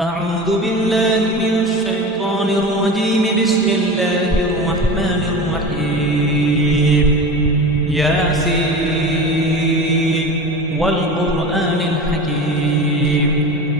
أعوذ بالله من الشيطان الرجيم. بسم الله الرحمن الرحيم. ياسين والقرآن الحكيم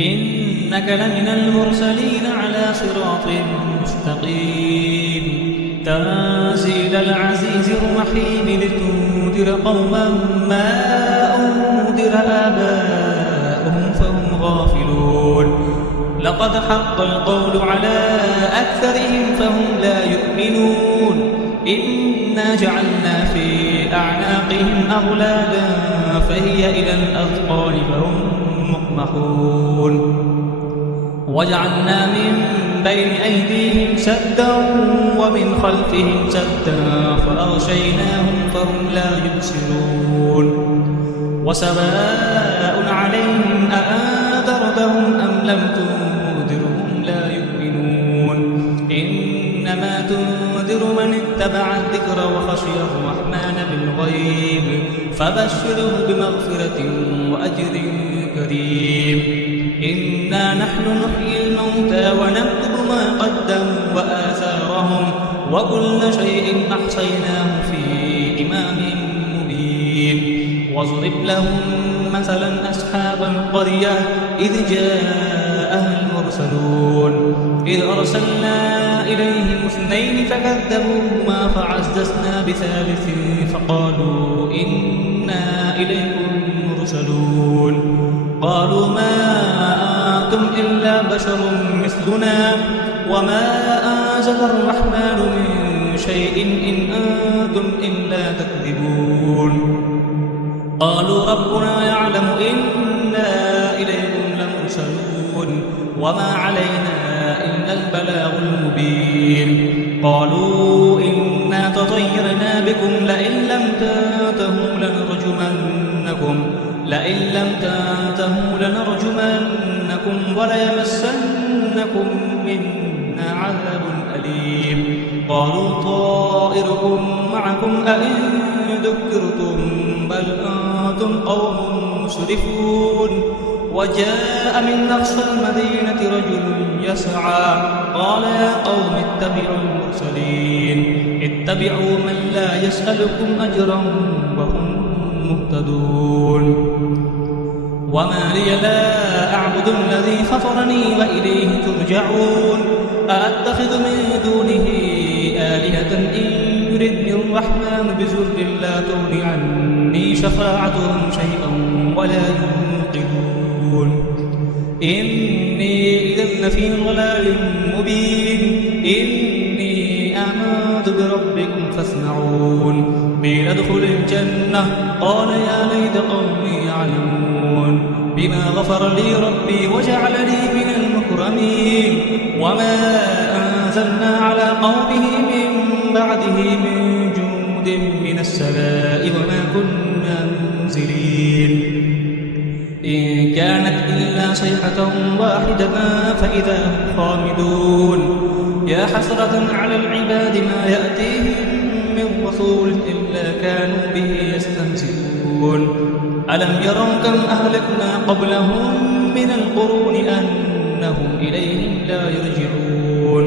إنك لمن المرسلين على صراط مستقيم. تنزيل العزيز الرحيم لتنذر قوما ما أنذر آباؤهم فهم غافلون. لقد حق القول على أكثرهم فهم لا يؤمنون. إنا جعلنا في أعناقهم أغلالا فهي إلى الأذقان فهم مقمحون. وجعلنا من بين أيديهم سدا ومن خلفهم سدا فأغشيناهم فهم لا يبصرون. وسواء عليهم أأنذرتهم أم لم تنذرهم لا يؤمنون. إنما تنذر من اتبع الذكر وخشي الرحمن بالغيب فبشره بمغفرة وأجر كريم. إنا نحن نحيي الموتى ونكتب ما قدموا وآثارهم وكل شيء أحصيناه في إمام مبين. واضرب لهم مثلا أصحاب القرية إذ جاءها المرسلون إذ أرسلنا إليهم اثنين فكذبوهما فعززنا بثالث فقالوا إنا إليكم مرسلون. قالوا ما أنتم إلا بشر مثلنا وما أنزل الرحمن من شيء إن أنتم إلا تكذبون. قالوا ربنا يعلم إنا إليكم لمرسلون وما علينا إلا البلاغ المبين. قالوا إنا تطيرنا بكم لئن لم تنتهوا لنرجمنكم وليمسنكم منا عذاب أليم. قالوا طائركم معكم أئن ذكرتم بل أنتم قوم مسرفون. وجاء من أقصى المدينة رجل يسعى قال يا قوم اتبعوا المرسلين اتبعوا من لا يسألكم أجرا وهم مهتدون. وما لي لا أعبد الذي فطرني وإليه ترجعون. أأتخذ من دونه آلهة إن يردني الرحمن بضر لا تغن عني شفاعتهم شيئا ولا ينقذون. إني إذا لفي ضلال مبين. إني آمنت بربكم فاسمعون. قيل ادخل الجنة قال يا ليت قومي يعلمون بما غفر لي ربي وجعلني من المكرمين. وما أنزلنا على قومه من بعده من جند من السماء وما كنا منزلين. إن كانت إلا صيحة واحدة فإذا هم خامدون. يا حسرة على العباد ما يأتيهم من رسول إلا كانوا به يستهزئون. ألم يروا كم أهلكنا قبلهم من القرون أنهم إليهم لا يرجعون.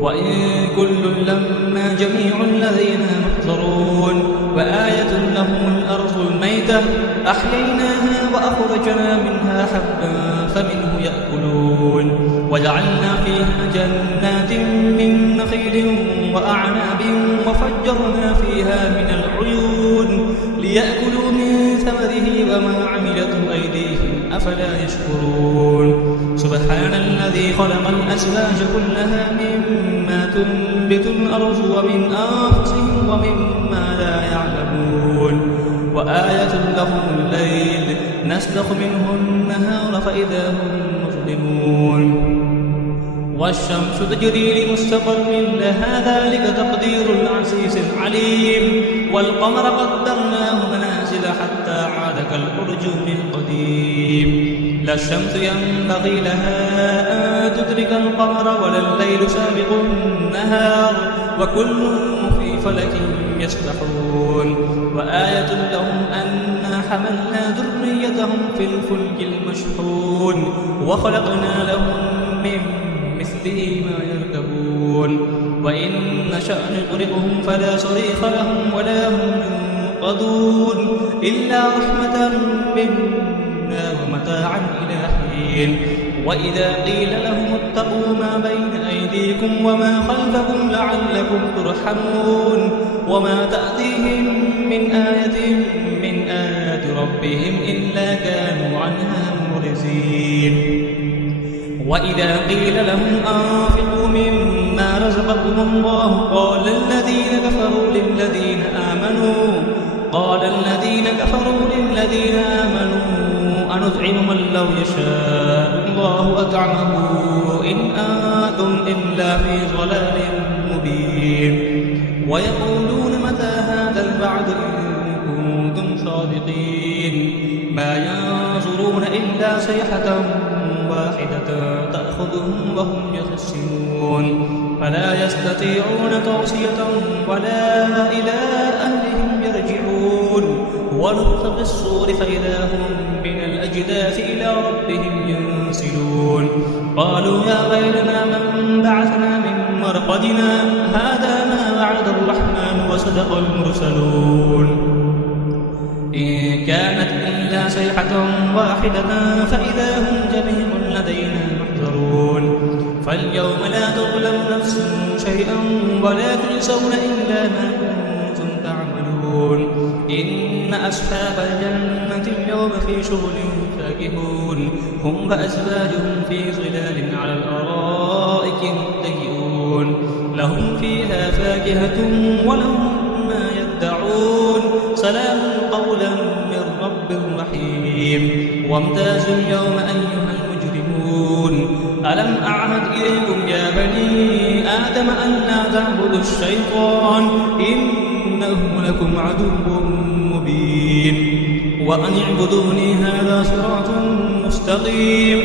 وإن كل لما جميع لدينا محضرون. وآية لهم الأرض الميتة أحييناها وأخرجنا منها حبا فمنه يأكلون. وجعلنا فيها جنات من نخيل وأعناب وفجرنا فيها من العيون ليأكلوا من ثمره وما عملته أيديهم أفلا يشكرون. سبحان الذي خلق الأزواج كلها مما تنبت الأرض ومن أنفسهم ومما لا يعلمون. وآية لهم الليل نسلخ منه النهار فإذا هم مظلمون. والشمس تجري لمستقر لها ذلك تقدير العزيز العليم. والقمر قدرناه منازل حتى عاد كالأرجون القديم. لا الشمس ينبغي لها أن تدرك القمر ولا الليل سابق النهار وكل في فلك يسبحون. وآية لهم أنا حملنا ذريتهم في الفلك المشحون وخلقنا لهم به ما يركبون وإن نشأ نغرقهم فلا صريخ لهم ولا هم ينقذون إلا رحمة منا ومتاعا إلى حين وإذا قيل لهم اتقوا ما بين أيديكم وما خلفكم لعلكم ترحمون وما تأتيهم من آية من آيات ربهم إلا كانوا عنها معرضين وإذا قيل لهم أنفقوا مما رزقكم الله قال الذين كفروا للذين آمنوا أنطعم من لو يشاء الله أطعمه إن أنتم إلا في ضلال مبين ويقولون متى هذا الوعد إن كنتم صادقين ما ينظرون إلا صيحة واحدة تأخذهم وهم يخصمون فلا يستطيعون توصية ولا إلى أهلهم يرجعون ونفخ في الصور فإذا هم من الأجداث إلى ربهم ينسلون قالوا يا ويلنا من بعثنا من مرقدنا هذا ما وعد الرحمن وصدق المرسلون إن كانت إلا صيحة واحدة فإذا هم جميع لدينا محضرون فاليوم لا تظلم نفس شيئا ولا تجزون إلا ما كنتم تعملون إن أصحاب الجنة اليوم في شغل فاكهون هم وأزواجهم في ظلال على الأرائك متكئون لهم فيها فاكهة ولهم ما يدعون سلام قولا من رب رحيم وامتازوا اليوم أيها المجرمون ألم أعهد إليكم يا بني آدم أن لا تعبدوا الشيطان إنه لكم عدو مبين وأن اعبدوني هذا صراط مستقيم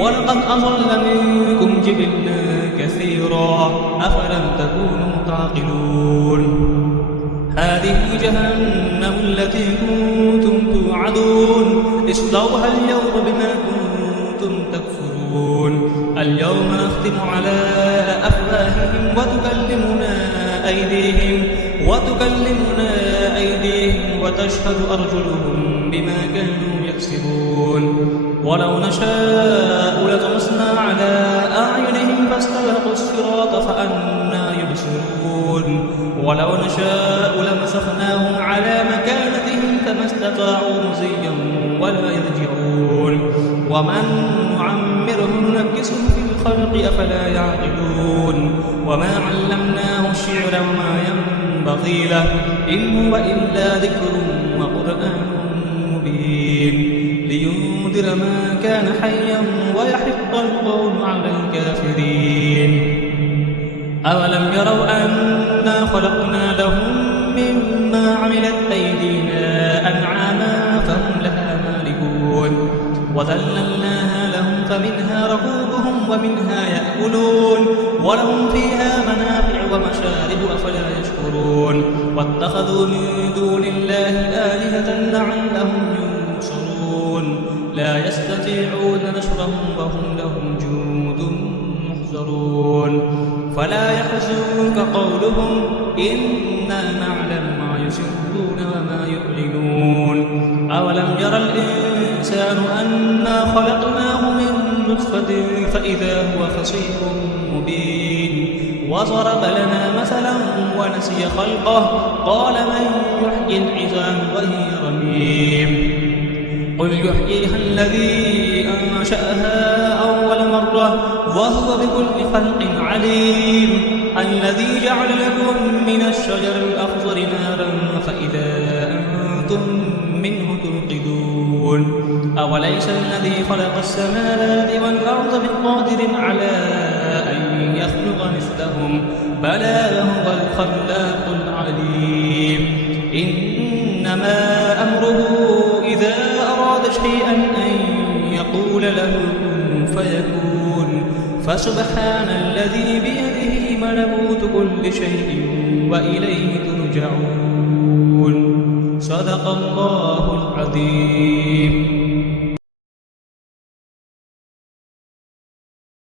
ولقد أضل منكم جبلا كثيرا أفلم تكونوا تعقلون هذه جهنم التي كنتم توعدون اصلوها اليوم بما كنتم تكفرون اليوم نختم على أفواههم وتكلمنا أيديهم وتشهد أرجلهم بما كانوا يكسبون ولو نشاء لطمسنا على أعينهم فاستبقوا الصراط فأنى يبصرون ولو نشاء لمسخناهم على مكانتهم فما استطاعوا مزيا ولا يرجعون ومن نعمره ننكسه في الخلق أفلا يعقلون وما علمناه الشعر وما ينبغي له إن هو إلا ذكر وقرآن مبين لينذر ما كان حيا ويحق القول على الكافرين أولم يروا أنا خلقنا لهم مما عملت أيدينا أنعاما فهم لها مالكون وذللناها لهم فمنها ركوبهم ومنها يأكلون ولهم فيها منافع ومشارب أفلا يشكرون واتخذوا من دون الله آلهة لعلهم ينصرون لا يستطيعون نصرهم وهم لهم جند محضرون فلا يحزنك قولهم إنا نعلم ما يسرون وما يعلنون أولم يرى الإنسان أنا خلقناه من نطفة فإذا هو خصيم مبين وضرب لنا مثلا ونسي خلقه قال من يحيي العظام وهي رميم قل يحييها الذي أنشأها أول مرة وهو بكل خلق عليم الذي جعل لكم من الشجر الأخضر نارا فإذا أنتم منه توقدون أوليس الذي خلق السماوات والأرض بقادر على أن يخلق مثلهم بلى هو الخلاق العليم إنما أمره إذا أراد شيئا أن يقول له كن فيكون فسبحان الذي بيده ملكوت كل شيء وإليه ترجعون صدق الله العظيم.